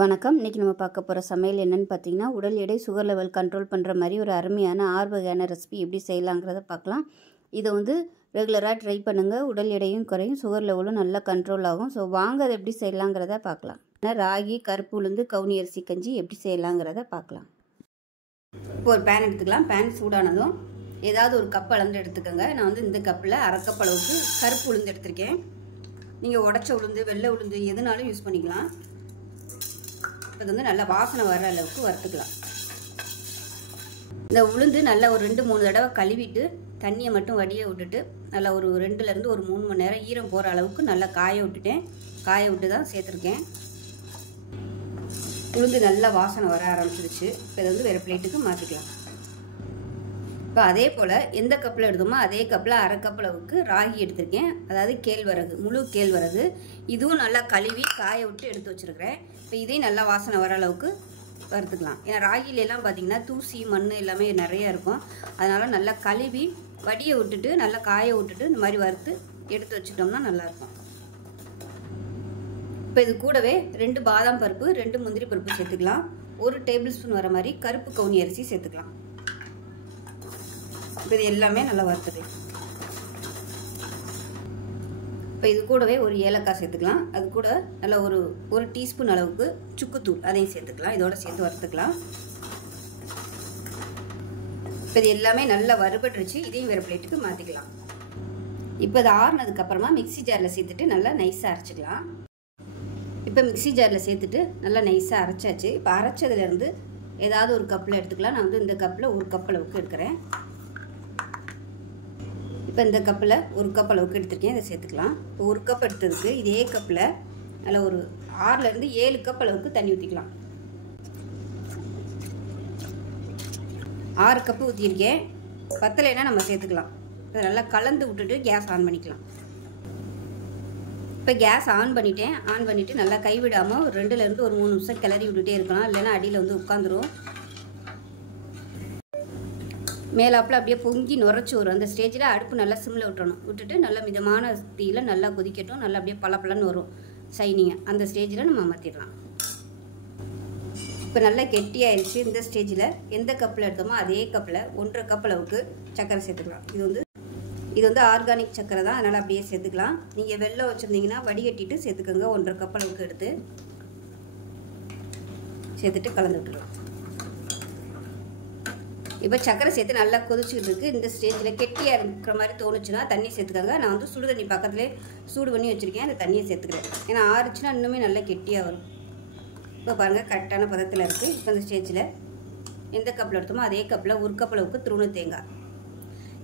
வணக்கம். இன்றைக்கி நம்ம பார்க்க போகிற சமையல் என்னென்னு பார்த்தீங்கன்னா, உடல் எடை சுகர் லெவல் கண்ட்ரோல் பண்ணுற மாதிரி ஒரு அருமையான 6 வகையான ரெசிபி எப்படி செய்யலாங்கிறத பார்க்கலாம். இதை ரெகுலராக ட்ரை பண்ணுங்கள். உடல் எடையும் குறையும், சுகர் லெவலும் நல்லா கண்ட்ரோல் ஆகும். ஸோ வாங்க அதை எப்படி செய்யலாங்கிறத பார்க்கலாம். ராகி, கருப்பு உளுந்து, கவுனி அரிசி கஞ்சி எப்படி செய்யலாங்கிறத பார்க்கலாம். இப்போ ஒரு பேன் எடுத்துக்கலாம். பேன் சூடானதும் ஏதாவது ஒரு கப் அளந்து எடுத்துக்கோங்க. நான் இந்த கப்பில் அரை கப் அளவுக்கு கருப்பு உளுந்து எடுத்திருக்கேன். நீங்கள் உடச்ச உளுந்து, வெள்ளை உளுந்து எதுனாலும் யூஸ் பண்ணிக்கலாம். இது நல்லா வாசனை வர அளவுக்கு வறுத்துக்கலாம். இந்த உளுந்து நல்லா ஒரு 2-3 தடவை கழுவிட்டு தண்ணியை மட்டும் வடிய விட்டுட்டு நல்லா ஒரு 2லேருந்து ஒரு 3 மணி நேரம் ஈரம் போகிற அளவுக்கு நல்லா காய விட்டுட்டேன். காய விட்டு தான் சேர்த்துருக்கேன். உளுந்து நல்லா வாசனை வர ஆரம்பிச்சிருச்சு. இப்போ இதை வேறு பிளேட்டுக்கு மாற்றிக்கலாம். இப்போ அதே போல் எந்த கப்பில் எடுத்தோமோ அதே கப்பில் அரை கப் அளவுக்கு ராகி எடுத்திருக்கேன். அதாவது கேழ்வரகு, முழு கேழ்வரகு. இதுவும் நல்லா கழுவி காய விட்டு எடுத்து வச்சுருக்கிறேன். இப்போ இதையும் நல்லா வாசனை வர அளவுக்கு வறுத்துக்கலாம். ஏன்னா ராகிலெல்லாம் பார்த்திங்கன்னா தூசி, மண் எல்லாமே நிறையா இருக்கும். அதனால் நல்லா கழுவி வடியை விட்டுட்டு நல்லா காய விட்டுட்டு இந்த மாதிரி வறுத்து எடுத்து வச்சுட்டோம்னா நல்லாயிருக்கும். இப்போ இது கூடவே 2 பாதாம் பருப்பு, 2 முந்திரி பருப்பு சேர்த்துக்கலாம். 1 டேபிள் ஸ்பூன் வர மாதிரி கருப்பு கவுனி அரிசி சேர்த்துக்கலாம். இப்போ இது எல்லாமே நல்லா வறுத்துது. இப்போ இது கூடவே ஒரு ஏலக்காய் சேர்த்துக்கலாம். அது கூட நல்லா ஒரு டீஸ்பூன் அளவுக்கு சுக்குத்தூள் அதையும் சேர்த்துக்கலாம். இதோட சேர்த்து வறுத்துக்கலாம். இப்போ இது எல்லாமே நல்லா வறுபட்டுருச்சு. இதையும் வேறு பிளேட்டுக்கு மாற்றிக்கலாம். இப்போ இது ஆறுனதுக்கப்புறமா மிக்சி ஜாரில் சேர்த்துட்டு நல்லா நைஸாக அரைச்சிக்கலாம். இப்போ மிக்சி ஜாரில் சேர்த்துட்டு நல்லா நைஸாக அரைச்சாச்சு. இப்போ அரைச்சதுலேருந்து ஏதாவது ஒரு கப்பில் எடுத்துக்கலாம். நான் இந்த கப்பில் 1 கப் அளவுக்கு எடுக்கிறேன். இப்போ இந்த கப்பில் 1 கப் அளவுக்கு எடுத்துருக்கேன். இதை சேர்த்துக்கலாம். இப்போ 1 கப் எடுத்ததுக்கு இதே கப்பில் நல்லா ஒரு 6லேருந்து 7 கப் அளவுக்கு தண்ணி ஊற்றிக்கலாம். 6 கப்பு ஊற்றிருக்கேன். பத்தலைன்னா நம்ம சேர்த்துக்கலாம். இதை நல்லா கலந்து விட்டுட்டு கேஸ் ஆன் பண்ணிக்கலாம். இப்போ கேஸ் ஆன் பண்ணிட்டேன். ஆன் பண்ணிவிட்டு நல்லா கைவிடாமல் ஒரு 2லேருந்து ஒரு 3 நிமிஷம் கிளறி விட்டுட்டே இருக்கலாம். இல்லைன்னா அடியில் உட்காந்துரும். மேலாப்பில் அப்படியே பொங்கி நுரைச்சி வரும். அந்த ஸ்டேஜில் அடுப்பு நல்லா சிம்மில் விட்டுட்டு நல்லா மிதமான தீயில் நல்லா கொதிக்கட்டும். நல்லா அப்படியே பளபளன்னு வரும் சைனிங்காக. அந்த ஸ்டேஜில் நம்ம மாற்றிடலாம். இப்போ நல்லா கெட்டியாயிருச்சு. இந்த ஸ்டேஜில் எந்த கப்பில் எடுத்தோமோ அதே கப்பில் 1.5 கப் அளவுக்கு சர்க்கரை சேர்த்துக்கலாம். இது ஆர்கானிக் சர்க்கரை தான், அதனால் அப்படியே சேர்த்துக்கலாம். நீங்கள் வெல்லம் வச்சுருந்தீங்கன்னா வடிகட்டிட்டு சேர்த்துக்கோங்க. 1.5 கப் அளவுக்கு எடுத்து சேர்த்துட்டு கலந்து விட்டுருவோம். இப்போ சர்க்கரை சேர்த்து நல்லா கொதிச்சுக்கிட்டு இருக்குது. இந்த ஸ்டேஜில் கெட்டியாக இருக்கிற மாதிரி தோணுச்சுன்னா தண்ணி சேர்த்துக்காங்க. நான் சுடு தண்ணி பக்கத்துலேயே சூடு பண்ணி வச்சுருக்கேன். அந்த தண்ணியை சேர்த்துக்கிறேன். ஏன்னா ஆறுச்சுன்னா இன்னுமே நல்லா கெட்டியாக வரும். இப்போ பாருங்கள் கரெக்டான பதத்தில் இருக்குது. இப்போ இந்த ஸ்டேஜில் எந்த கப்பில் எடுத்தோமோ அதே கப்பில் 1 கப் அளவுக்கு துருவன தேங்காய்.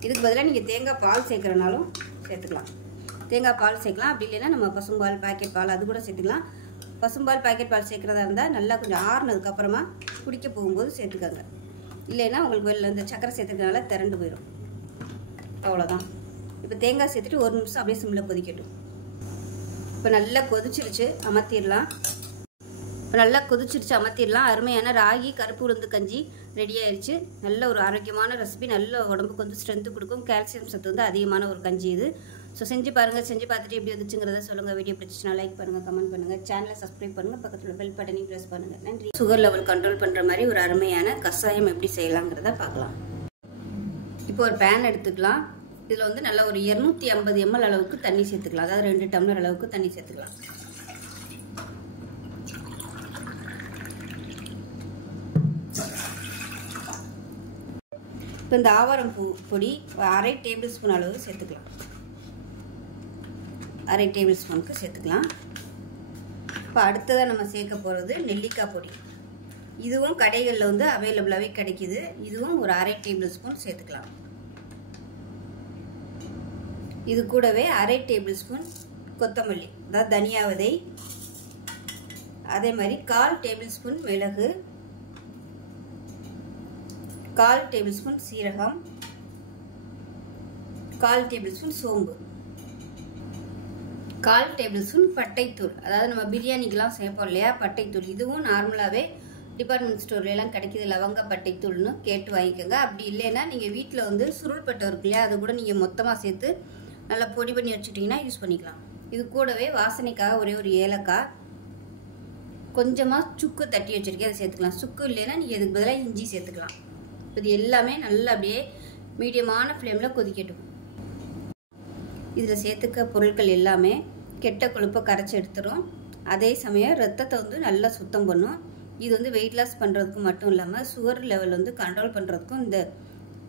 இதுக்கு பதிலாக நீங்கள் தேங்காய் பால் சேர்க்குறனாலும் சேர்த்துக்கலாம். தேங்காய் பால் சேர்க்கலாம். அப்படி இல்லைன்னா நம்ம பசும்பால், பாக்கெட் பால் அது கூட சேர்த்துக்கலாம். பசும்பால், பாக்கெட் பால் சேர்க்குறதா இருந்தால் நல்லா கொஞ்சம் ஆறுனதுக்கப்புறமா குடிக்க போகும்போது சேர்த்துக்கோங்க. இல்லைன்னா உங்களுக்கு வெளில இந்த சக்கரை சேர்த்துக்கிறதுனால திரண்டு போயிடும். அவ்வளோதான். இப்போ தேங்காய் சேர்த்துட்டு 1 நிமிஷம் அப்படியே சிம்மில் கொதிக்கட்டும். இப்போ நல்லா கொதிச்சிருச்சு, அமர்த்திடலாம். இப்போ நல்லா கொதிச்சிருச்சு, அமர்த்திடலாம். அருமையான ராகி கருப்பு உளுந்து கஞ்சி ரெடி ஆயிடுச்சு. நல்ல ஒரு ஆரோக்கியமான ரெசிபி. நல்ல உடம்புக்கு ஸ்ட்ரென்த்து கொடுக்கும். கால்சியம் சத்து அதிகமான ஒரு கஞ்சி இது. ஸோ செஞ்சு பாருங்கள். செஞ்சு பார்த்துட்டு எப்படி வந்துச்சுங்கிறத சொல்லுங்கள். வீடியோ பிடிச்சிச்சுன்னா லைக் பண்ணுங்கள், கமெண்ட் பண்ணுங்கள், சேனலை சப்ஸ்கிரைப் பண்ணுங்கள், பக்கத்தில் பெல் பட்டனையும் ப்ரெஸ் பண்ணுங்கள். நன்றி. சுகர் லெவல் கண்ட்ரோல் பண்ணுற மாதிரி ஒரு அருமையான கஷாயம் எப்படி செய்யலாங்கிறத பார்க்கலாம். இப்போ ஒரு பேன் எடுத்துக்கலாம். இதில் நல்லா ஒரு 250 ml அளவுக்கு தண்ணி சேர்த்துக்கலாம். அதாவது 2 டம்ளர் அளவுக்கு தண்ணி சேர்த்துக்கலாம். இப்போ இந்த ஆவாரம் பூ பொடி 1/2 டேபிள் ஸ்பூன் அளவு சேர்த்துக்கலாம். 1/2 டேபிள் ஸ்பூனுக்கு சேர்த்துக்கலாம். இப்போ அடுத்ததாக நம்ம சேர்க்க போகிறது நெல்லிக்காய் பொடி. இதுவும் கடைகளில் அவைலபிளாகவே கிடைக்கிது. இதுவும் ஒரு 1/2 டேபிள் ஸ்பூன் சேர்த்துக்கலாம். இது கூடவே 1/2 டேபிள் ஸ்பூன் கொத்தமல்லி, அதாவது தனியா விதை. அதே மாதிரி 1/4 டேபிள் ஸ்பூன் மிளகு, 1/4 டேபிள் ஸ்பூன் சீரகம், 1/4 டேபிள் ஸ்பூன் சோம்பு, 1/4 டேபிள் ஸ்பூன் பட்டைத்தூள். அதாவது நம்ம பிரியாணிக்கெலாம் சேர்ப்போம் இல்லையா பட்டைத்தூள். இதுவும் நார்மலாகவே டிபார்ட்மெண்ட் ஸ்டோர்லாம் கிடைக்கிது. லவங்க பட்டைத்தூள்னு கேட்டு வாங்கிக்கோங்க. அப்படி இல்லைன்னா நீங்கள் வீட்டில் சுருள் பட்டை இருக்கு இல்லையா, அதை கூட நீங்கள் மொத்தமாக சேர்த்து நல்லா பொடி பண்ணி வச்சுட்டிங்கன்னா யூஸ் பண்ணிக்கலாம். இது கூடவே வாசனைக்காக ஒரே ஒரு ஏலக்காய், கொஞ்சமாக சுக்கு தட்டி வச்சுருக்கேன், அதை சேர்த்துக்கலாம். சுக்கு இல்லைன்னா நீங்கள் இதுக்கு பதிலாக இஞ்சி சேர்த்துக்கலாம். இது எல்லாமே நல்லா அப்படியே மீடியமான ஃப்ளேமில் கொதிக்கட்டும். இதில் சேர்த்துக்க பொருட்கள் எல்லாமே கெட்ட கொழுப்பை கரைச்சி எடுத்துரும். அதே சமயம் ரத்தத்தை வந்து நல்லா சுத்தம் பண்ணும். இது வந்து வெயிட் லாஸ் பண்ணுறதுக்கு மட்டும் இல்லாமல் சுகர் லெவல் வந்து கண்ட்ரோல் பண்ணுறதுக்கும் இந்த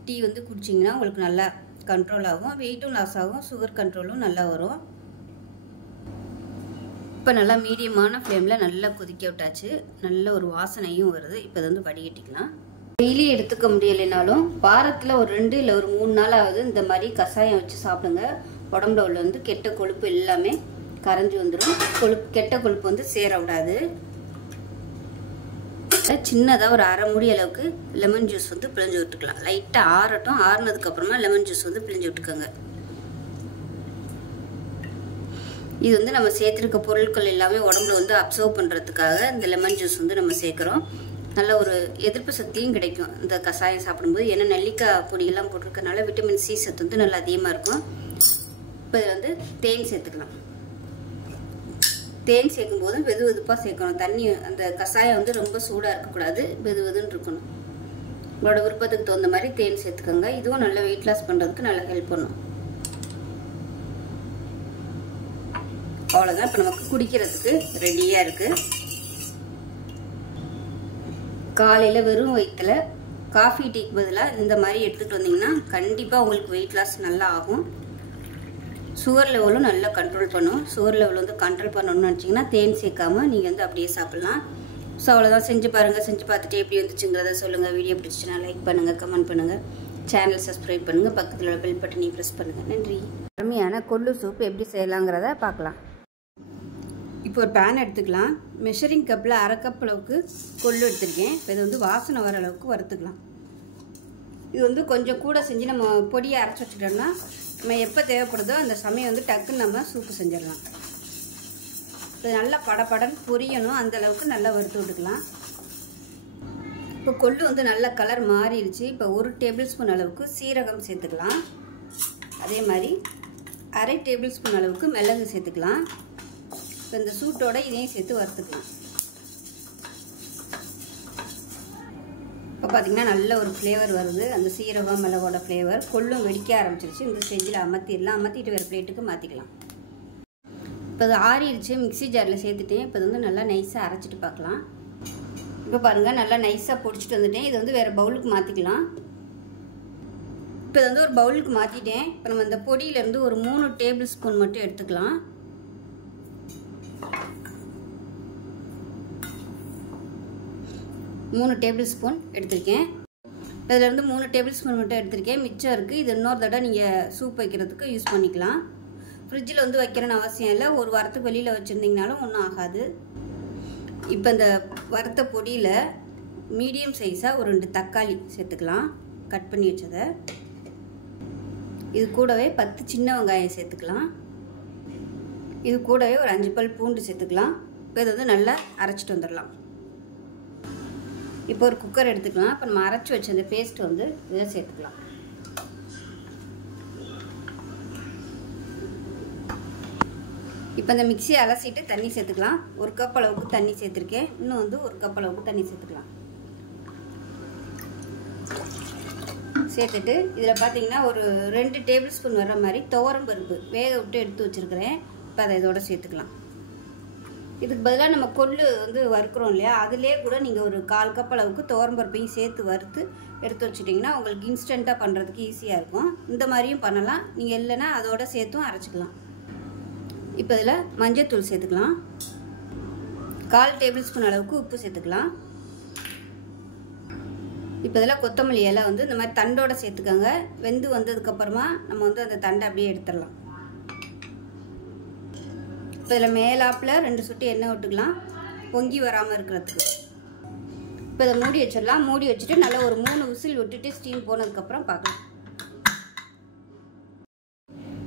டீ வந்து குடிச்சிங்கன்னா உங்களுக்கு நல்லா கண்ட்ரோல் ஆகும். வெயிட்டும் லாஸ் ஆகும், சுகர் கண்ட்ரோலும் நல்லா வரும். இப்போ நல்லா மீடியமான ஃப்ளேமில் நல்லா கொதிக்க விட்டாச்சு. நல்ல ஒரு வாசனையும் வருது. இப்போ இதை வந்து வடிகட்டிக்கலாம். டெய்லி எடுத்துக்க முடியலைனாலும் வாரத்தில் ஒரு 2 இல்லை ஒரு 3 நாளாவது இந்த மாதிரி கஷாயம் வச்சு சாப்பிடுங்க. உடம்புல உள்ள வந்து கெட்ட கொழுப்பு எல்லாமே கரைஞ்சி வந்துடும். கெட்ட கொழுப்பு வந்து சேர விடாது. சின்னதாக ஒரு அரை மூடி அளவுக்கு லெமன் ஜூஸ் வந்து பிழிஞ்சு விட்டுக்கலாம். லைட்டாக ஆறட்டும். ஆறுனதுக்கப்புறமா லெமன் ஜூஸ் வந்து பிழிஞ்சு விட்டுக்கோங்க. இது வந்து நம்ம சேர்த்துருக்க பொருட்கள் எல்லாமே உடம்புல வந்து அப்சர்வ் பண்ணுறதுக்காக இந்த லெமன் ஜூஸ் வந்து நம்ம சேர்க்குறோம். நல்ல ஒரு எதிர்ப்பு சக்தியும் கிடைக்கும் இந்த கஷாயம் சாப்பிடும்போது. ஏன்னா நெல்லிக்காய் பொடியெல்லாம் போட்டிருக்கனால விட்டமின் சி சத்து வந்து நல்லா அதிகமாக இருக்கும். இப்போ இதில் வந்து தேன் சேர்த்துக்கலாம். தேன் சேர்க்கும் போதும் வெது வெதுப்பாக சேர்க்கணும். தண்ணி அந்த கஷாயம் வந்து ரொம்ப சூடாக இருக்கக்கூடாது, வெது வெதுன்னு இருக்கணும். உங்களோட விருப்பத்துக்கு தகுந்த மாதிரி தேன் சேர்த்துக்கோங்க. இதுவும் நல்ல வெயிட் லாஸ் பண்ணுறதுக்கு நல்லா ஹெல்ப் பண்ணும். அவ்வளோதான். இப்போ நமக்கு குடிக்கிறதுக்கு ரெடியாக இருக்குது. காலையில் வெறும் வயிற்றில் காஃபி டீக்கு பதிலாக இந்த மாதிரி எடுத்துகிட்டு வந்தீங்கன்னா கண்டிப்பாக உங்களுக்கு வெயிட் லாஸ் நல்லா ஆகும். சுகர் லெவலும் நல்லா கண்ட்ரோல் பண்ணும். சுகர் லெவல் வந்து கண்ட்ரோல் பண்ணணும்னு நினச்சிங்கன்னா தேன் சேர்க்காமல் நீங்கள் வந்து அப்படியே சாப்பிட்லாம். ஸோ அவ்வளோதான். செஞ்சு பாருங்கள். செஞ்சு பார்த்துட்டு எப்படி வந்துச்சுங்கிறத சொல்லுங்கள். வீடியோ பிடிச்சிச்சுன்னா லைக் பண்ணுங்கள், கமெண்ட் பண்ணுங்கள், சேனல் சப்ஸ்கிரைப் பண்ணுங்கள், பக்கத்தில் உள்ள பெல் பட்டனையும் ப்ரெஸ் பண்ணுங்கள். நன்றி. அருமையான கொள்ளு சூப் எப்படி செய்யலாங்கிறத பார்க்கலாம். இப்போ ஒரு பேன் எடுத்துக்கலாம். மெஷரிங் கப்பில் 1/2 கப் அளவுக்கு கொள்ளு எடுத்துருக்கேன். இப்போ இது வந்து வாசனை வர அளவுக்கு வறுத்துக்கலாம். இது வந்து கொஞ்சம் கூட செஞ்சு நம்ம பொடியை அரைச்சி வச்சுட்டோம்னா நம்ம எப்போ தேவைப்படுதோ அந்த சமயம் வந்து டக்குன்னு நம்ம சூப்பு செஞ்சிடலாம். இது நல்லா படப்படன்னு பொரியணும், அந்தளவுக்கு நல்லா வறுத்து விட்டுக்கலாம். இப்போ கொள்ளு வந்து நல்ல கலர் மாறிடுச்சு. இப்போ 1 டேபிள் ஸ்பூன் அளவுக்கு சீரகம் சேர்த்துக்கலாம். அதே மாதிரி 1/2 டேபிள் ஸ்பூன் அளவுக்கு மிளகு சேர்த்துக்கலாம். இப்போ இந்த சூட்டோட இதையும் சேர்த்து வறுத்துக்கலாம். இப்போ பார்த்தீங்கன்னா நல்ல ஒரு ஃப்ளேவர் வருது. அந்த சீரகம் மிளகோட ஃப்ளேவர். கொள்ளும் வெடிக்க ஆரம்பிச்சிருச்சு. இந்த ஸ்டேஜில் அமர்த்திடலாம். அமர்த்திட்டு வேறு பிளேட்டுக்கு மாற்றிக்கலாம். இப்போ அது ஆறிடுச்சு. மிக்ஸி ஜாரில் சேர்த்துட்டேன். இப்போ இது வந்து நல்லா நைஸாக அரைச்சிட்டு பார்க்கலாம். இப்போ பாருங்கள் நல்லா நைஸாக பொடிச்சிட்டு வந்துட்டேன். இது வந்து வேறு பவுலுக்கு மாற்றிக்கலாம். இப்போ இது வந்து ஒரு பவுலுக்கு மாற்றிட்டேன். இப்போ நம்ம இந்த பொடியிலேருந்து ஒரு 3 டேபிள் ஸ்பூன் மட்டும் எடுத்துக்கலாம். 3 டேபிள் ஸ்பூன் எடுத்திருக்கேன். இதிலேருந்து 3 டேபிள் ஸ்பூன் மட்டும் எடுத்திருக்கேன். மிச்சம் இருக்குது. இது இன்னொரு தடவை நீங்கள் சூப் வைக்கிறதுக்கு யூஸ் பண்ணிக்கலாம். ஃப்ரிட்ஜில் வந்து வைக்கிறன்னு அவசியம் இல்லை. ஒரு வாரத்துக்கு வெளியில் வச்சுருந்தீங்கனாலும் ஒன்றும் ஆகாது. இப்போ இந்த வறுத்த பொடியில் மீடியம் சைஸாக ஒரு 2 தக்காளி சேர்த்துக்கலாம், கட் பண்ணி வச்சதை. இது கூடவே 10 சின்ன வெங்காயம் சேர்த்துக்கலாம். இது கூடவே ஒரு 5 பல் பூண்டு சேர்த்துக்கலாம். இப்போ இதை வந்து நல்லா அரைச்சிட்டு வந்துடலாம். இப்போ ஒரு குக்கர் எடுத்துக்கலாம். இப்போ நம்ம அரைச்சி வச்ச அந்த பேஸ்ட் வந்து இதை சேர்த்துக்கலாம். இப்போ இந்த மிக்ஸியை அலசிட்டு தண்ணி சேர்த்துக்கலாம். 1 கப் அளவுக்கு தண்ணி சேர்த்துருக்கேன். இன்னும் வந்து 1 கப் அளவுக்கு தண்ணி சேர்த்துக்கலாம். சேர்த்துட்டு இதில் பார்த்தீங்கன்னா ஒரு 2 டேபிள் ஸ்பூன் வர்ற மாதிரி துவரம் பருப்பு வேக விட்டு எடுத்து வச்சுருக்கிறேன். இப்போ அதை இதோட சேர்த்துக்கலாம். இதுக்கு பதிலாக நம்ம கொள்ளு வந்து வறுக்கிறோம் இல்லையா, அதிலே கூட நீங்கள் ஒரு 1/4 கப் அளவுக்கு துவரம் பருப்பையும் சேர்த்து வறுத்து எடுத்து வச்சுட்டிங்கன்னா உங்களுக்கு இன்ஸ்டண்ட்டாக பண்ணுறதுக்கு ஈஸியாக இருக்கும். இந்த மாதிரியும் பண்ணலாம். நீங்கள் இல்லைன்னா அதோட சேர்த்தும் அரைச்சிக்கலாம். இப்போ இதில் மஞ்சள்தூள் சேர்த்துக்கலாம். 1/4 டேபிள் ஸ்பூன் அளவுக்கு உப்பு சேர்த்துக்கலாம். இப்போ இதில் கொத்தமல்லி இலை வந்து இந்த மாதிரி தண்டோடு சேர்த்துக்கோங்க. வெந்து வந்ததுக்கப்புறமா நம்ம வந்து அந்த தண்டை அப்படியே எடுத்துடலாம். இப்போ இதில் மேலாப்பில் 2 சொட்டு எண்ணெய் விட்டுக்கலாம், பொங்கி வராமல் இருக்கிறதுக்கு. இப்போ இதை மூடி வச்சிடலாம். மூடி வச்சுட்டு நல்லா ஒரு 3 விசில் விட்டுட்டு ஸ்டீம் போனதுக்கப்புறம் பார்க்கலாம்.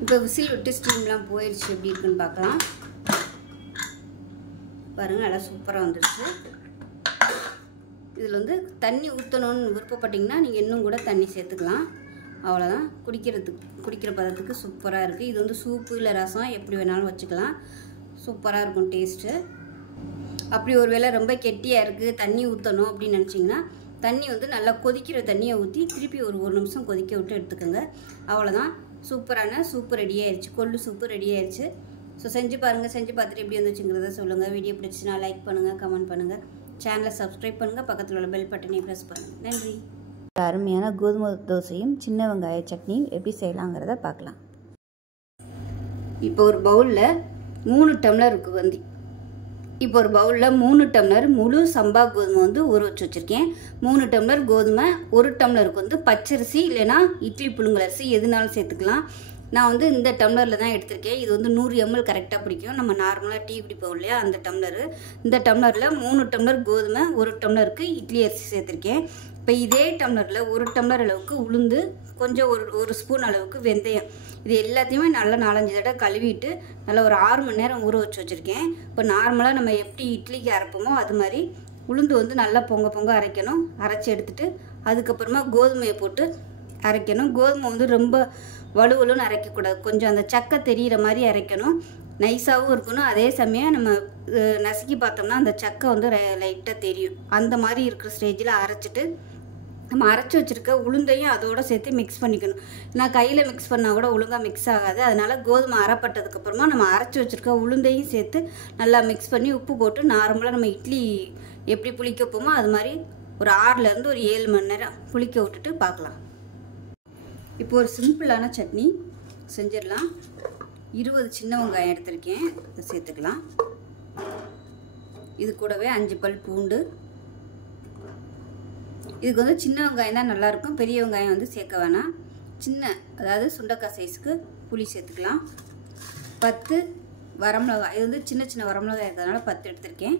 இப்போ விசில் விட்டு ஸ்டீம்லாம் போயிடுச்சு. எப்படி இருக்குன்னு பார்க்கலாம். பாருங்கள் நல்லா சூப்பராக வந்துடுச்சு. இதில் வந்து தண்ணி ஊற்றணும்னு விருப்பப்பட்டிங்கன்னா நீங்கள் இன்னும் கூட தண்ணி சேர்த்துக்கலாம். அவ்வளோதான். குடிக்கிற பதத்துக்கு சூப்பராக இருக்குது. இது வந்து சூப்பு இல்லை ரசம் எப்படி வேணாலும் வச்சுக்கலாம். சூப்பராக இருக்கும் டேஸ்ட்டு. அப்படி ஒரு வேளை ரொம்ப கெட்டியாக இருக்குது தண்ணி ஊற்றணும் அப்படின்னு நினச்சிங்கன்னா தண்ணி வந்து நல்லா கொதிக்கிற தண்ணியை ஊற்றி திருப்பி ஒரு நிமிஷம் கொதிக்க விட்டு எடுத்துக்கோங்க. அவ்வளோதான், சூப்பரான சூப்பு ரெடி ஆயிடுச்சு, கொள்ளு சூப்பு ரெடி ஆயிடுச்சு. ஸோ செஞ்சு பாருங்கள், செஞ்சு பார்த்துட்டு எப்படி வந்துச்சுங்கிறத சொல்லுங்கள். வீடியோ பிடிச்சிச்சுன்னா லைக் பண்ணுங்கள், கமெண்ட் பண்ணுங்கள், சேனலை சப்ஸ்கிரைப் பண்ணுங்கள், பக்கத்தில் உள்ள பெல் பட்டனை ப்ரெஸ் பண்ணுங்கள். நன்றி. அருமையான கோதுமை தோசையும் சின்ன வெங்காய சட்னியும் எப்படி செய்யலாங்கிறத பார்க்கலாம். இப்போ ஒரு பவுலில் 3 டம்ளர் இருக்குது வந்து இப்போ ஒரு பவுலில் 3 டம்ளர் முழு சம்பா கோதுமை வந்து ஊற வச்சு வச்சுருக்கேன். 3 டம்ளர் கோதுமை, 1 டம்ளருக்கு வந்து பச்சரிசி இல்லைனா இட்லி புழுங்கல் அரிசி எதுனாலும் சேர்த்துக்கலாம். நான் வந்து இந்த டம்ளரில் தான் எடுத்திருக்கேன். இது வந்து 100 ml கரெக்டாக பிடிக்கும். நம்ம நார்மலாக டீ குடிப்போம் இல்லையா அந்த டம்ளரு. இந்த டம்ளரில் 3 டம்ளர் கோதுமை, 1 டம்ளருக்கு இட்லி அரிசி சேர்த்துருக்கேன். இப்போ இதே டம்ளரில் 1 டம்ளர் அளவுக்கு உளுந்து, கொஞ்சம் ஒரு ஸ்பூன் அளவுக்கு வெந்தயம், இது எல்லாத்தையுமே நல்லா 4-5 தடவை கழுவிட்டு நல்லா ஒரு 6 மணி நேரம் ஊற வச்சு வச்சுருக்கேன். இப்போ நார்மலாக நம்ம எப்படி இட்லிக்கு அரைப்போமோ அது மாதிரி உளுந்து வந்து நல்லா பொங்க அரைக்கணும். அரைச்சி எடுத்துட்டு அதுக்கப்புறமா கோதுமையை போட்டு அரைக்கணும். கோதுமை வந்து ரொம்ப வலுவலுன்னு அரைக்கக்கூடாது, கொஞ்சம் அந்த சக்கை தெரிகிற மாதிரி அரைக்கணும். நைஸாகவும் இருக்கணும், அதே சமயம் நம்ம நசுக்கி பார்த்தோம்னா அந்த சக்கை வந்து லைட்டாக தெரியும். அந்த மாதிரி இருக்கிற ஸ்டேஜில் அரைச்சிட்டு நம்ம அரைச்சி வச்சுருக்க உளுந்தையும் அதோடு சேர்த்து மிக்ஸ் பண்ணிக்கணும். நான் கையில் மிக்ஸ் பண்ணால் கூட ஒழுங்காக மிக்ஸ் ஆகாது. அதனால் கோதுமை அரைப்பட்டதுக்கப்புறமா நம்ம அரைச்சி வச்சுருக்க உளுந்தையும் சேர்த்து நல்லா மிக்ஸ் பண்ணி உப்பு போட்டு நார்மலாக நம்ம இட்லி எப்படி புளிக்க வைப்போமோ அது மாதிரி ஒரு 6லேருந்து ஒரு 7 மணி நேரம் புளிக்க விட்டுட்டு பார்க்கலாம். இப்போ ஒரு சிம்பிளான சட்னி செஞ்சிடலாம். 20 சின்ன வெங்காயம் எடுத்திருக்கேன், இதை சேர்த்துக்கலாம். இது கூடவே 5 பல் பூண்டு. இதுக்கு வந்து சின்ன வெங்காயம் தான் நல்லாயிருக்கும், பெரிய வெங்காயம் வந்து சேர்க்க வேணாம். அதாவது சுண்டக்காய் சைஸுக்கு புளி சேர்த்துக்கலாம். 10 வரமிளகாய், இது வந்து சின்ன வரமிளகாய் இருக்கிறதுனால 10 எடுத்திருக்கேன்.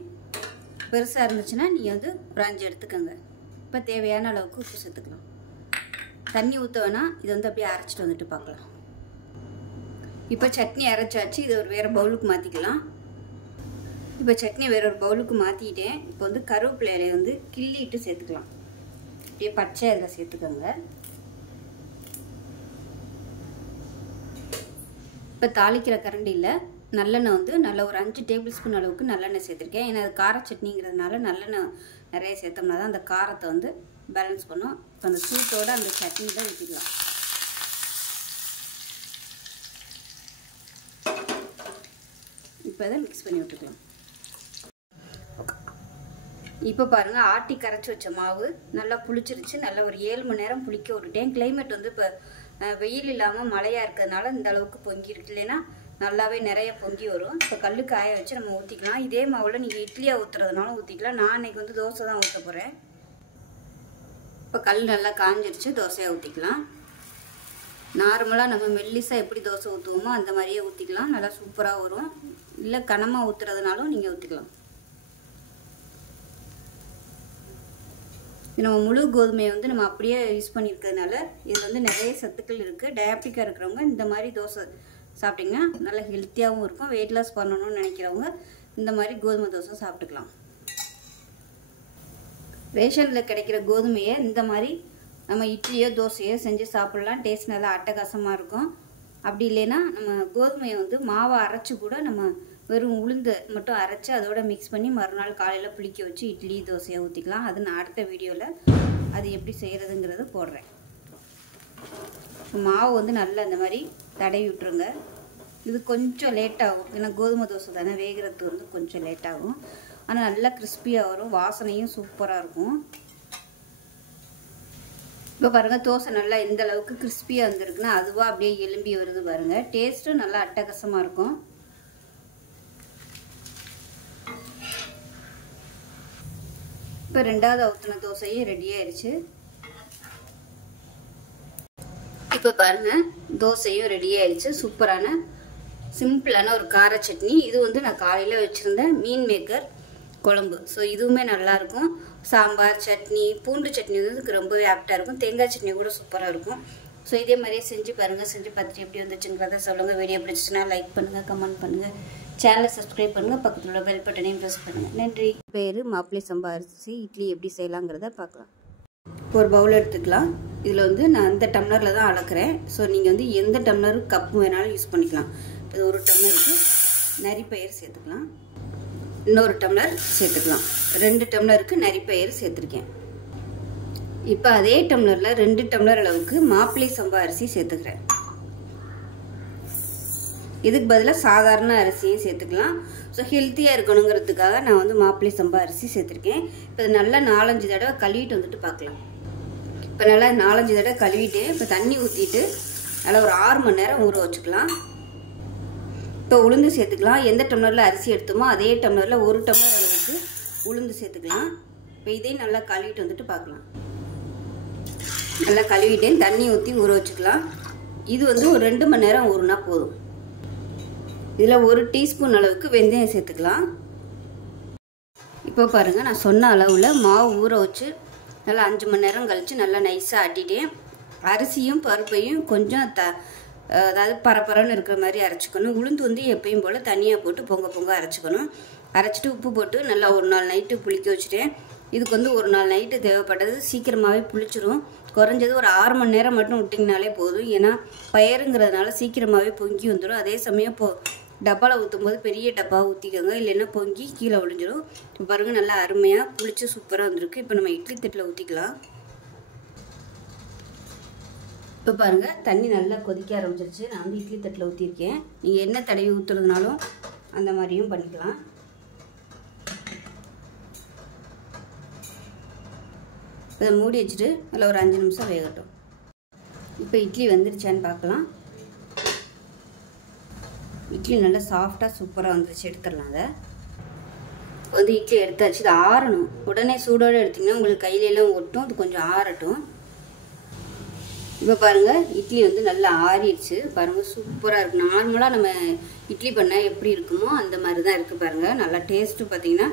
பெருசாக இருந்துச்சுன்னா நீங்கள் வந்து ஒரு 5 எடுத்துக்கோங்க. இப்போ தேவையான அளவுக்கு உப்பு சேர்த்துக்கலாம். தண்ணி ஊற்ற வேணாம், இது வந்து அப்படியே அரைச்சிட்டு வந்துட்டு பார்க்கலாம். இப்போ சட்னி அரைச்சாச்சு, இது ஒரு வேறு பவுலுக்கு மாற்றிக்கலாம். இப்போ சட்னி வேற ஒரு பவுலுக்கு மாற்றிட்டேன். இப்போ வந்து கருவேப்பிலையை வந்து கிள்ளிட்டு சேர்த்துக்கலாம். அப்படியே பச்சை அதில் சேர்த்துக்கோங்க. இப்போ தாளிக்கிற கரண்டியில் நல்லெண்ணெய் வந்து நல்ல ஒரு 5 டேபிள் ஸ்பூன் அளவுக்கு நல்லெண்ணெய் சேர்த்துருக்கேன். ஏன்னா அது கார சட்னிங்கிறதுனால நல்லெண்ணெய் நிறைய சேர்த்தோம்னா தான் அந்த காரத்தை வந்து பேலன்ஸ் பண்ணும். இப்போ அந்த சூட்டோடு அந்த சட்னி தான் ஊற்றிக்கலாம். இப்போ அதை மிக்ஸ் பண்ணி விட்டுக்கலாம். இப்போ பாருங்கள், ஆட்டி கரைச்சி வச்ச மாவு நல்லா புளிச்சிருச்சு. நல்லா ஒரு 7 மணி நேரம் புளிக்க விட்டுட்டேன். கிளைமேட் வந்து இப்போ வெயில் இல்லாமல் மழையாக இருக்கிறதுனால இந்த அளவுக்கு பொங்கி இருக்கு, இல்லைன்னா நல்லாவே நிறைய பொங்கி வரும். இப்போ கல் காய வச்சு நம்ம ஊற்றிக்கலாம். இதே மாவில் நீங்கள் இட்லியாக ஊற்றுறதுனாலும் ஊற்றிக்கலாம். நான் இன்றைக்கி வந்து தோசை தான் ஊற்ற போகிறேன். இப்போ கல் நல்லா காஞ்சிருச்சு, தோசையாக ஊற்றிக்கலாம். நார்மலாக நம்ம மெல்லிஸாக எப்படி தோசை ஊற்றுவோமோ அந்த மாதிரியே ஊற்றிக்கலாம், நல்லா சூப்பராக வரும். இல்லை கனமாக ஊற்றுறதுனாலும் நீங்கள் ஊற்றிக்கலாம். நம்ம முழு கோதுமையை வந்து நம்ம அப்படியே யூஸ் பண்ணியிருக்கிறதுனால இதில் வந்து நிறைய சத்துக்கள் இருக்குது. டயபெட்டிக்காக இருக்கிறவங்க இந்த மாதிரி தோசை சாப்பிட்டிங்கன்னா நல்லா ஹெல்த்தியாகவும் இருக்கும். வெயிட் லாஸ் பண்ணணும்னு நினைக்கிறவங்க இந்த மாதிரி கோதுமை தோசை சாப்பிட்டுக்கலாம். ரேஷனில் கிடைக்கிற கோதுமையை இந்த மாதிரி நம்ம இட்லியோ தோசையோ செஞ்சு சாப்பிட்லாம். டேஸ்ட் நல்லா அட்டகாசமாக இருக்கும். அப்படி இல்லைன்னா நம்ம கோதுமையை வந்து மாவை அரைச்சி கூட நம்ம வெறும் உளுந்து மட்டும் அரைச்சி அதோட மிக்ஸ் பண்ணி மறுநாள் காலையில் புளிக்க வச்சு இட்லி தோசையை ஊற்றிக்கலாம். அது நான் அடுத்த வீடியோவில் அது எப்படி செய்கிறதுங்கிறத போடுறேன். மாவு வந்து நல்லா இந்த மாதிரி தடவி விட்டுருங்க. இது கொஞ்சம் லேட்டாகும், ஏன்னா கோதுமை தோசை தானே, வேகிறதுக்கு வந்து கொஞ்சம் லேட்டாகும். ஆனால் நல்லா கிறிஸ்பியாக வரும், வாசனையும் சூப்பராக இருக்கும். இப்போ பாருங்கள், தோசை நல்லா இந்த அளவுக்கு கிறிஸ்பியாக வந்துருக்குன்னா அதுவாக அப்படியே எலும்பி வருது பாருங்கள். டேஸ்ட்டும் நல்லா அட்டகாசமாக இருக்கும். இப்போ ரெண்டாவது ஊற்றின தோசையே ரெடி ஆயிடுச்சு. இப்போ பாருங்கள், தோசையும் ரெடி ஆயிடுச்சு. சூப்பரான சிம்பிளான ஒரு கார சட்னி. இது வந்து நான் காலையில் வச்சுருந்த மீன் மேக்கர் குழம்பு. ஸோ இதுவுமே நல்லாயிருக்கும். சாம்பார், சட்னி, பூண்டு சட்னி வந்து இதுக்கு ரொம்பவே ஆப்டாக இருக்கும். தேங்காய் சட்னி கூட சூப்பராக இருக்கும். ஸோ இதே மாதிரியே செஞ்சு பாருங்கள். செஞ்சு பார்த்துட்டு எப்படி வந்துச்சுங்கிறத சொல்லுங்கள். வீடியோ பிடிச்சிச்சுன்னா லைக் பண்ணுங்கள், கமெண்ட் பண்ணுங்கள், சேனலை சப்ஸ்கிரைப் பண்ணுங்கள், பக்கத்தில் உள்ள பெல் பட்டனையும் ப்ரெஸ் பண்ணுங்கள். நன்றி. பேர் மாப்பிள்ளை சம்பா அரிசி இட்லி எப்படி செய்யலாங்கிறத பார்க்கலாம். ஒரு பவுல் எடுத்துக்கலாம். இதில் வந்து நான் இந்த டம்ளரில் தான் அளக்குறேன். ஸோ நீங்கள் வந்து எந்த டம்ளர் கப்பு வேணாலும் யூஸ் பண்ணிக்கலாம். இது 1 டம்ளருக்கு நரிப்பயிர் சேர்த்துக்கலாம். இன்னொரு டம்ளர் சேர்த்துக்கலாம். 2 டம்ளருக்கு நரிப்பயிறு சேர்த்துருக்கேன். இப்போ அதே டம்ளரில் 2 டம்ளர் அளவுக்கு மாப்பிள்ளை சம்பா அரிசி சேர்த்துக்கிறேன். இதுக்கு பதிலாக சாதாரண அரிசியும் சேர்த்துக்கலாம். ஸோ ஹெல்த்தியாக இருக்கணுங்கிறதுக்காக நான் வந்து மாப்பிள்ளை சம்பா அரிசி சேர்த்துருக்கேன். இப்போ இது நல்லா 4-5 தடவை கழுவிட்டு வந்துட்டு பார்க்கலாம். இப்போ நல்லா 4-5 தடவை கழுவிட்டு இப்போ தண்ணி ஊற்றிட்டு நல்லா ஒரு 6 மணி நேரம் ஊற வச்சுக்கலாம். இப்போ உளுந்து சேர்த்துக்கலாம். எந்த டம்ளரில் அரிசி எடுத்தோமோ அதே டம்ளரில் 1 டம்ளர் அளவுக்கு உளுந்து சேர்த்துக்கலாம். இப்போ இதையும் நல்லா கழுவிட்டு வந்துட்டு பார்க்கலாம். நல்லா கழுவிட்டு தண்ணி ஊற்றி ஊற வச்சுக்கலாம். இது வந்து ஒரு 2 மணி நேரம் ஊறுனா போதும். இதில் 1 டீஸ்பூன் அளவுக்கு வெந்தயம் சேர்த்துக்கலாம். இப்போ பாருங்கள், நான் சொன்ன அளவில் மாவு ஊற வச்சு நல்லா 5 மணி நேரம் கழித்து நல்லா நைஸாக ஆட்டிட்டேன். அரிசியும் பருப்பையும் கொஞ்சம் அதாவது பரப்பரன்னு இருக்கிற மாதிரி அரைச்சிக்கணும். உளுந்து வந்து எப்பயும் போல் தனியாக போட்டு பொங்க அரைச்சிக்கணும். அரைச்சிட்டு உப்பு போட்டு நல்லா ஒரு நாள் நைட்டு புளிக்க வச்சுட்டேன். இதுக்கு வந்து ஒரு நாள் நைட்டு தேவைப்பட்டது. சீக்கிரமாகவே புளிச்சிடும். குறைஞ்சது ஒரு 6 மணி நேரம் மட்டும் விட்டிங்கனாலே போதும். ஏன்னா பயிருங்கிறதுனால சீக்கிரமாகவே பொங்கி வந்துடும். அதே சமயம் டப்பாவில் ஊற்றும் போது பெரிய டப்பா ஊற்றிக்கோங்க, இல்லைன்னா பொங்கி கீழே விழுஞ்சிடும். இப்போ பாருங்கள், நல்லா அருமையாக புளிச்சு சூப்பராக வந்திருக்கு. இப்போ நம்ம இட்லி தட்டில் ஊற்றிக்கலாம். இப்போ பாருங்கள், தண்ணி நல்லா கொதிக்க ஆரம்பிச்சிருச்சு. நான் வந்து இட்லி தட்டில் ஊற்றிருக்கேன். நீங்கள் என்ன தடவி ஊற்றுறதுனாலும் அந்த மாதிரியும் பண்ணிக்கலாம். இதை மூடி வச்சுட்டு அதில் ஒரு 5 நிமிஷம் வேகட்டும். இப்போ இட்லி வந்துருச்சான்னு பார்க்கலாம். இட்லி நல்லா சாஃப்டாக சூப்பராக வந்துருச்சு. எடுத்துடலாம். அதை வந்து இட்லி எடுத்தாச்சு. இது ஆறணும். உடனே சூடோடு எடுத்திங்கன்னா உங்களுக்கு கையிலெல்லாம் ஒட்டும். அது கொஞ்சம் ஆறட்டும். இப்போ பாருங்கள், இட்லி வந்து நல்லா ஆறிடுச்சு. பாருங்கள், சூப்பராக இருக்குது. நார்மலாக நம்ம இட்லி பண்ணால் எப்படி இருக்குமோ அந்த மாதிரி தான் இருக்குது. பாருங்கள், நல்லா டேஸ்ட்டு பார்த்திங்கன்னா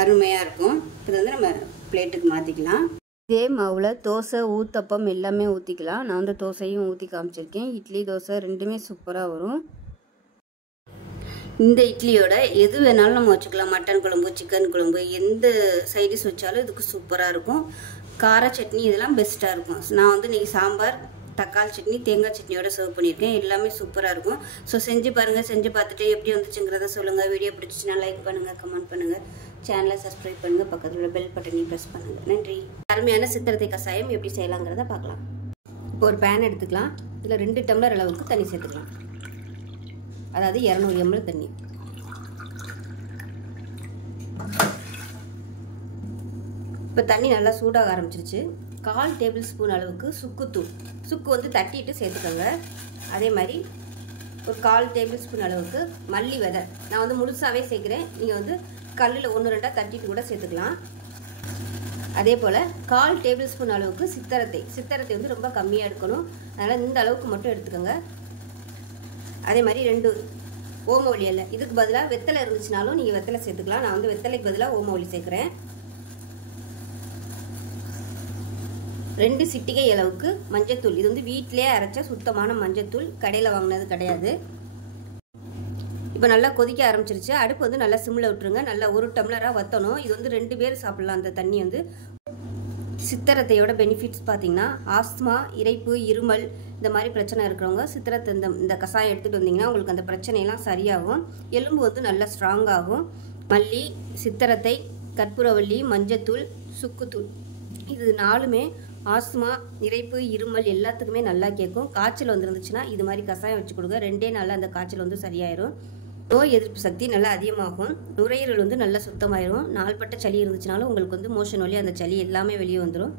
அருமையாக இருக்கும். இது வந்து நம்ம பிளேட்டுக்கு மாற்றிக்கலாம். இதே மாவில் தோசை, ஊத்தப்பம் எல்லாமே ஊற்றிக்கலாம். நான் வந்து தோசையும் ஊற்றி காமிச்சிருக்கேன். இட்லி தோசை ரெண்டுமே சூப்பராக வரும். இந்த இட்லியோட எது வேணாலும் நம்ம வச்சுக்கலாம். மட்டன் குழம்பு, சிக்கன் குழம்பு, எந்த சைடிஷ் வச்சாலும் இதுக்கு சூப்பராக இருக்கும். கார சட்னி இதெல்லாம் பெஸ்ட்டாக இருக்கும். நான் வந்து இன்றைக்கி சாம்பார், தக்காளி சட்னி, தேங்காய் சட்னியோட சர்வ் பண்ணியிருக்கேன். எல்லாமே சூப்பராக இருக்கும். ஸோ செஞ்சு பாருங்கள். செஞ்சு பார்த்துட்டு எப்படி வந்துச்சுங்கிறத சொல்லுங்கள். வீடியோ பிடிச்சிச்சுன்னா லைக் பண்ணுங்கள், கமெண்ட் பண்ணுங்கள், சேனலை சப்ஸ்கிரைப் பண்ணுங்கள், பக்கத்தில் உள்ள பெல் பட்டனையும் ப்ரெஸ் பண்ணுங்கள். நன்றி. அருமையான சித்திரத்தை கஷாயம் எப்படி செய்யலாங்கிறத பார்க்கலாம். இப்போ ஒரு பேன் எடுத்துக்கலாம். இதில் 2 டம்ளர் அளவுக்கு தண்ணி சேர்த்துக்கலாம். அதாவது 200 ml தண்ணி. இப்போ தண்ணி நல்லா சூடாக ஆரம்பிச்சிருச்சு. 1/4 டேபிள் ஸ்பூன் அளவுக்கு சுக்குத்தூள். சுக்கு வந்து தட்டிட்டு சேர்த்துக்கோங்க. அதே மாதிரி ஒரு 1/4 டேபிள் ஸ்பூன் அளவுக்கு மல்லி விதை. நான் வந்து முழுசாகவே சேர்க்குறேன். நீங்கள் வந்து கல்லில் 1-2 தட்டிட்டு கூட சேர்த்துக்கலாம். அதே போல் 1/4 டேபிள் ஸ்பூன் அளவுக்கு சித்திரத்தை வந்து ரொம்ப கம்மியாக எடுக்கணும். அதனால் இந்த அளவுக்கு மட்டும் எடுத்துக்கோங்க. அதே மாதிரி 2 ஓமவல்லி இலை. இதுக்கு பதிலாக வெத்தலை இருந்துச்சுனாலும் நீங்கள் வெத்தலை சேர்த்துக்கலாம். நான் வந்து வெத்தலைக்கு பதிலாக ஓமவல்லி சேர்க்குறேன். 2 சிட்டிகை அளவுக்கு மஞ்சத்தூள். இது வந்து வீட்டிலே அரைச்ச சுத்தமான மஞ்சத்தூள், கடையில் வாங்கினது கிடையாது. இப்போ நல்லா கொதிக்க ஆரம்பிச்சிருச்சு. அடுப்பு வந்து நல்லா சிம்மில் விட்டுருங்க. நல்லா 1 டம்ளராக வற்றணும். இது வந்து 2 பேர் சாப்பிட்லாம். அந்த தண்ணி வந்து சித்திரத்தையோட பெனிஃபிட்ஸ் பார்த்தீங்கன்னா, ஆஸ்துமா, இரைப்பு, இருமல் இந்த மாதிரி பிரச்சனை இருக்கிறவங்க சித்திரத்தை இந்த கஷாயம் எடுத்துகிட்டு வந்தீங்கன்னா உங்களுக்கு அந்த பிரச்சனையெல்லாம் சரியாகும். எலும்பு வந்து நல்லா ஸ்ட்ராங்காகும். மல்லி, சித்திரத்தை, கற்பூரவள்ளி, மஞ்சத்தூள், சுக்குத்தூள் இது 4மே ஆஸ்துமா, இரைப்பு, இருமல் எல்லாத்துக்குமே நல்லா கேட்கும். காய்ச்சல் வந்துருந்துச்சுன்னா இது மாதிரி கஷாயம் வச்சு கொடுங்க. 2 நாளில் அந்த காய்ச்சல் வந்து சரியாயிரும். நோய் எதிர்ப்பு சக்தி நல்லா அதிகமாகும். நுரையீரல் வந்து நல்லா சுத்தமாயிரும். நாள்பட்ட சளி இருந்துச்சுனாலும் உங்களுக்கு வந்து மோஷன் வழி அந்த சளி எல்லாமே வெளியே வந்துடும்.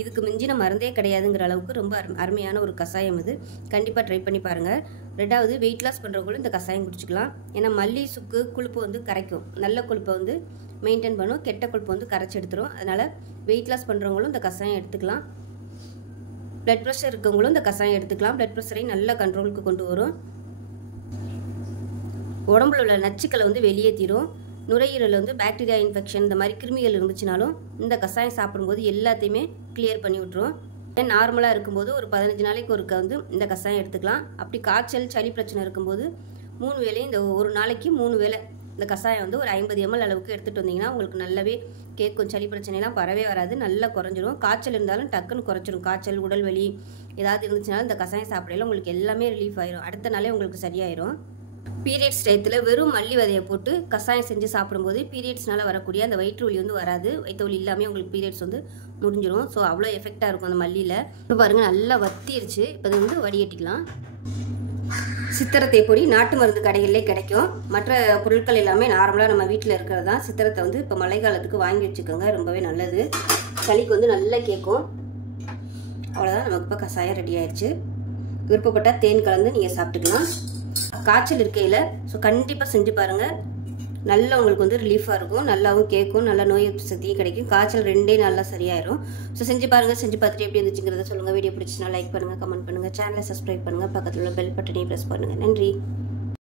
இதுக்கு மிஞ்சின மருந்தே கிடையாதுங்கிற அளவுக்கு ரொம்ப அருமையான ஒரு கஷாயம் இது. கண்டிப்பாக ட்ரை பண்ணி பாருங்கள். 2வது வெயிட் லாஸ் பண்ணுறவங்களும் இந்த கஷாயம் குடிச்சிக்கலாம். ஏன்னா மல்லி, சுக்கு கொழுப்பு வந்து கரைக்கும். நல்ல கொழுப்பை வந்து மெயின்டைன் பண்ணும். கெட்ட கொழுப்பு வந்து கரைச்சி எடுத்துரும். அதனால் வெயிட் லாஸ் பண்ணுறவங்களும் இந்த கஷாயம் எடுத்துக்கலாம். பிளட் ப்ரெஷர் இருக்கவங்களும் இந்த கஷாயம் எடுத்துக்கலாம். பிளட் ப்ரெஷரையும் நல்ல கண்ட்ரோலுக்கு கொண்டு வரும். உடம்புல உள்ள நச்சுக்களை வந்து வெளியேற்றிடும். நுரையீரலில் வந்து பாக்டீரியா இன்ஃபெக்ஷன் இந்த மாதிரி கிருமிகள் இருந்துச்சுனாலும் இந்த கஷாயம் சாப்பிடும்போது எல்லாத்தையுமே கிளியர் பண்ணி விட்டுரும். நார்மலாக இருக்கும்போது ஒரு 15 நாளைக்கு ஒருக்க வந்து இந்த கஷாயம் எடுத்துக்கலாம். அப்படி காய்ச்சல், சளி பிரச்சனை இருக்கும்போது 3 வேளையும் இந்த ஒரு நாளைக்கு 3 வேளை இந்த கஷாயம் வந்து ஒரு 50 ml அளவுக்கு எடுத்துகிட்டு வந்தீங்கன்னா உங்களுக்கு நல்லாவே கேட்கும். சளி பிரச்சனைலாம் வரவே வராது. நல்லா குறைஞ்சிரும். காய்ச்சல் இருந்தாலும் டக்குன்னு குறைச்சிரும். காய்ச்சல், உடல் வலி ஏதாவது இருந்துச்சுனாலும் இந்த கஷாயம் சாப்பிடையில உங்களுக்கு எல்லாமே ரிலீஃப் ஆயிரும். அடுத்த நாளே உங்களுக்கு சரியாயிரும். பீரியட்ஸ் டயத்தில் வெறும் மல்லி விதையை போட்டு கஷாயம் செஞ்சு சாப்பிடும்போது பீரியட்ஸ்னால வரக்கூடிய அந்த வயிற்று வலி வந்து வராது. வயிற்று வலி இல்லாமல் உங்களுக்கு பீரியட்ஸ் வந்து முடிஞ்சிடும். ஸோ அவ்வளோ எஃபெக்டாக இருக்கும் அந்த மல்லியில். இப்போ பாருங்கள் நல்லா வத்திருச்சு. இப்போ அது வந்து வடிகட்டிக்கலாம். சித்திரத்தை பொடி நாட்டு மருந்து கடைகளிலே கிடைக்கும். மற்ற பொருட்கள் எல்லாமே நார்மலாக நம்ம வீட்டில் இருக்கிறது தான். சித்திரத்தை வந்து இப்போ மழை காலத்துக்கு வாங்கி வச்சுக்கோங்க, ரொம்பவே நல்லது. சளிக்கு வந்து நல்லா கேட்கும். அவ்வளோதான், நமக்கு இப்போ கஷாயம் ரெடி ஆயிடுச்சு. விருப்பப்பட்டால் தேன் கலந்து நீங்கள் சாப்பிட்டுக்கலாம். காய்ச்சல் இருக்கையில் ஸோ கண்டிப்பாக செஞ்சு பாருங்கள். நல்லா உங்களுக்கு வந்து ரிலீஃபாக இருக்கும், நல்லாவும் கேட்கும், நல்லா நோய் எதிர்ப்பு சக்தியும் கிடைக்கும். காய்ச்சல் 2 நாளில் சரியாயிரும். ஸோ செஞ்சு பாருங்கள். செஞ்சு பார்த்துட்டு எப்படி இருந்துச்சுங்கிறத சொல்லுங்கள். வீடியோ பிடிச்சினா லைக் பண்ணுங்கள், கமெண்ட் பண்ணுங்கள், சேனலை சப்ஸ்கிரைப் பண்ணுங்கள், பக்கத்தில் உள்ள பெல் பட்டனையும் ப்ரெஸ் பண்ணுங்கள். நன்றி.